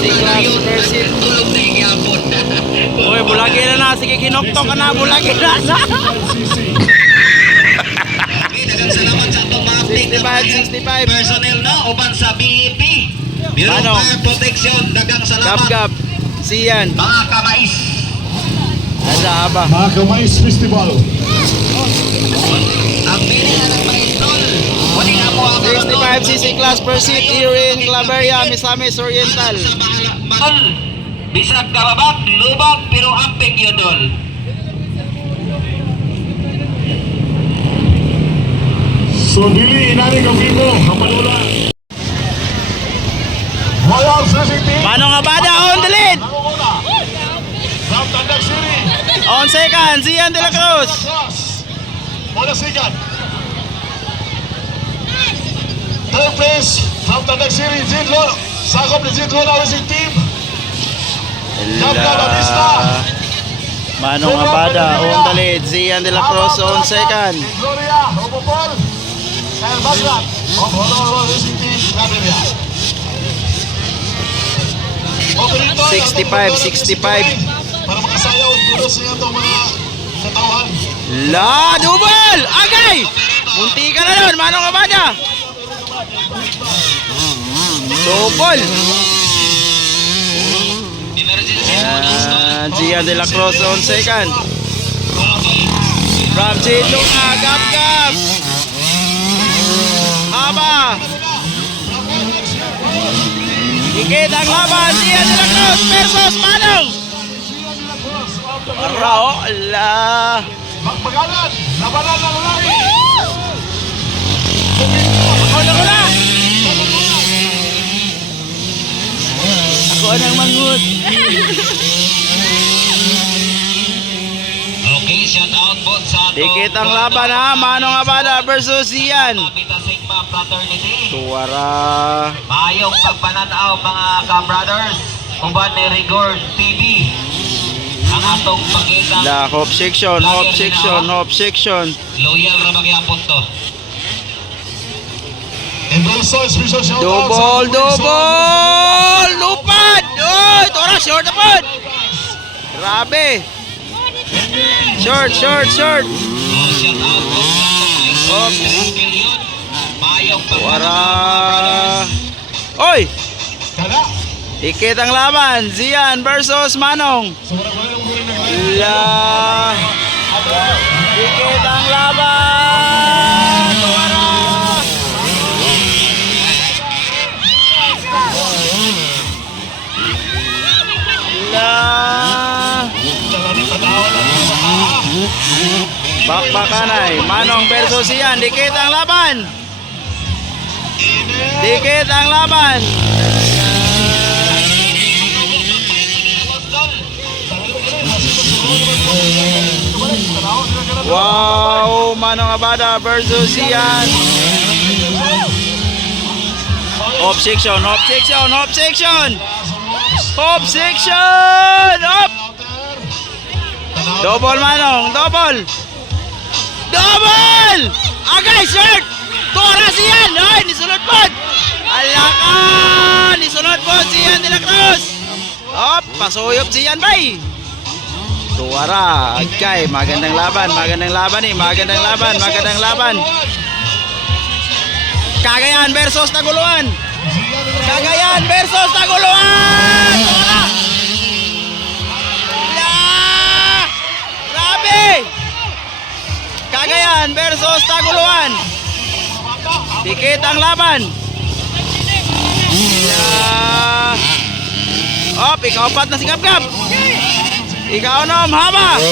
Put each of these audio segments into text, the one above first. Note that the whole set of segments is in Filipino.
Class versus tulog na igyapon. Uy, bulagi na. Sige, kinoktok ka na. Bulagi na. Dagang salamat sa itong mga update 65. personnel na uban sa BEP. Bureau of Ano? Fire Protection. Dagang salamat. Gab. Siyan. Mga kamais. Asa ba? Mga Kamais Festival. Ang bilis ng maestol. Muli na po ang 65cc class per seat here in Claveria, Misamis Oriental. sa mahal. Bisag karabak, lubag, pero amping yodol. So dili inani ka vivo ang manula. Royal Racing Team. Manong Abada on the lead. Nangunguna. From Tandag City. On second, Zian de la Cruz. Mula second. Third place from Tandag City, Zidlo. Sakop ni Zidlo na Racing Team. Manong Abada on the lead, Zian de la Cruz on second. Gloria, Opopol. And Basrat of Honor Racing Team, Claveria. 65. Para makasayaw dito sa itong mga katawan. La double! Agay! Munti ka na doon, Manong Abada. Double! Zian de la Cruz on second. From Chito na, Gab. Haba! Ikit ang laban, Zian de la Cruz versus Manong! Parao, ala! Magpagalan, labanan ng lalaki. Ako na! Ako ang manghud. Okay, shout out po sa Dikit ang laban ha, Manong Abada versus Zian. Beta Sigma Fraternity. Tuwara. Mayong pagpananaw mga ka-brothers. Uban ni Rigor TV. Ang atong pagkita. La, hope section. Loyal na magyapon to. And also special shout out Double! Lupad! Uy, tora, short na po! Grabe! Short! Oh, shout out po sa Oops. Rebellion. Mayong Tuwara. pagpananaw. Oy! Kala. Dikit ang laban, Zian versus Manong. La. Dikit ang laban. Tuwara. La. Bakbakanay, Manong versus Zian. Dikit ang laban. Dikit ang laban. Wow, Manong Abada versus Zian. Off section. Up. Double Manong, double. Agay, shirt. Tora Zian. Ay, nisunod po. Alaka, nisunod po Zian de la Cruz. Up, pasuyop Zian bay. Tuwara, agay, magandang laban Cagayan versus Taguluan. Tuwara. La! Grabe! Cagayan versus Taguluan. Dikit ang laban. La! Op, ikaw pat na si Gab. Ikaw nom, haba.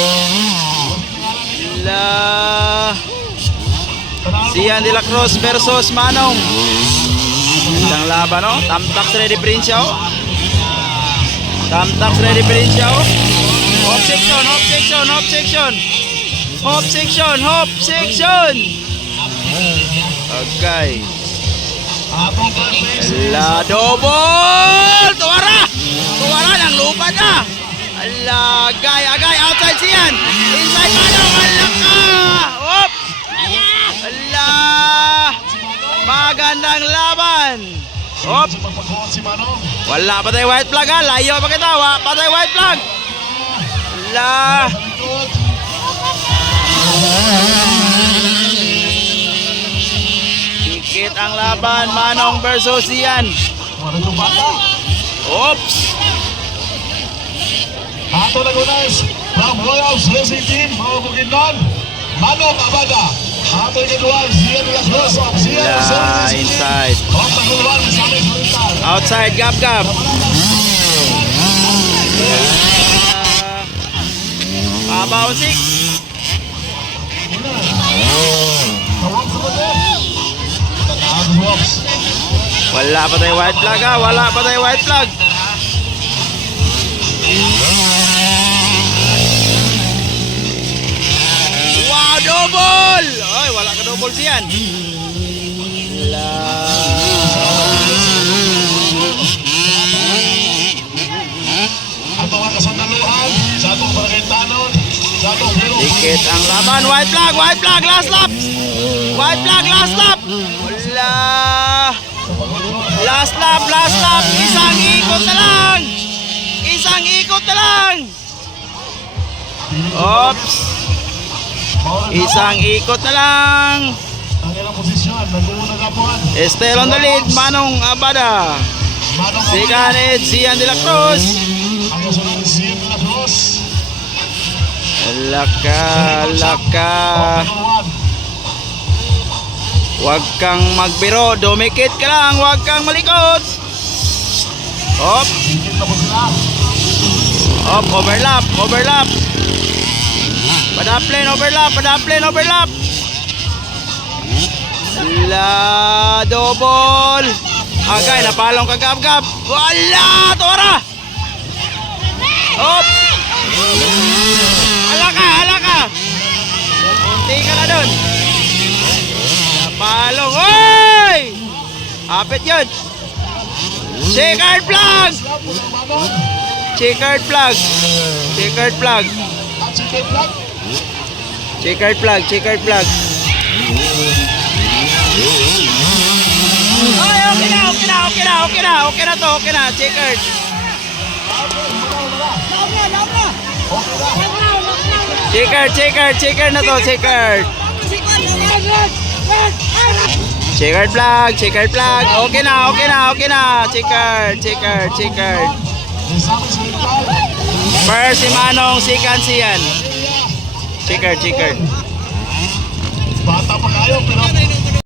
La. Zian de la Cruz versus Manong. Gandang laban, oh. Tamtax ready Prince, oh. Hop section. Okay. La double. Tuwara ng lupa na. Ala, agay, outside Zian. Inside Manong, alaka. Hop. Ala. Magandang laban. Op. Sa pagpakuha si Manong. Wala pa tayo white flag ha. Layo pa kita. Wala pa tayo white flag. Wala. Sa likod. Dikit ang laban. Manong versus Ian. Wala itong bata. Oops. Ato na guys, from Royals Racing Team, mga Bukidnon, Manong Abada. Ato yung kedua, Zian de la Cruz, Zian Wala. Inside. Ang taguluan sa aming kulitan. Outside. Gap. Pabaw 6. Tawag sa kote. Ang Wops. Wala pa tayo white flag ha. Wala pa tayo white flag. Wow, double! Ay, wala ka double siyan. Wala. Ang mga kasandaluhan, sa atong barangay-tanon, sa atong Pero. Dikit ang laban. White flag, last lap. White flag, last lap. Wala. Last lap. Isang ikot na lang. Oops. Isang ikot na lang. Ang ilang posisyon, nag-uuna na po. Still on the lead, Manong Abada. Manong Second is Zian de la Cruz. ang kasunod si Zian de la Cruz. Laka. Huwag kang magbiro, dumikit ka lang, huwag kang malikot. Hop, Higit na po sila. hop, overlap. Padaplane, overlap. La, double. Agay, napalong ka gab. Wala, tora. Hop. Hala ka. Kunti ka na dun. Napalong, oy! Apit yun. Checkered flag. At Chicken Black. Checkered flag. Ay, okay na. Checkered. Checkered na to, checkered. Checkered flag. Okay na. Checkered. Isang silital. First si Manong, second si Ian. Checkered.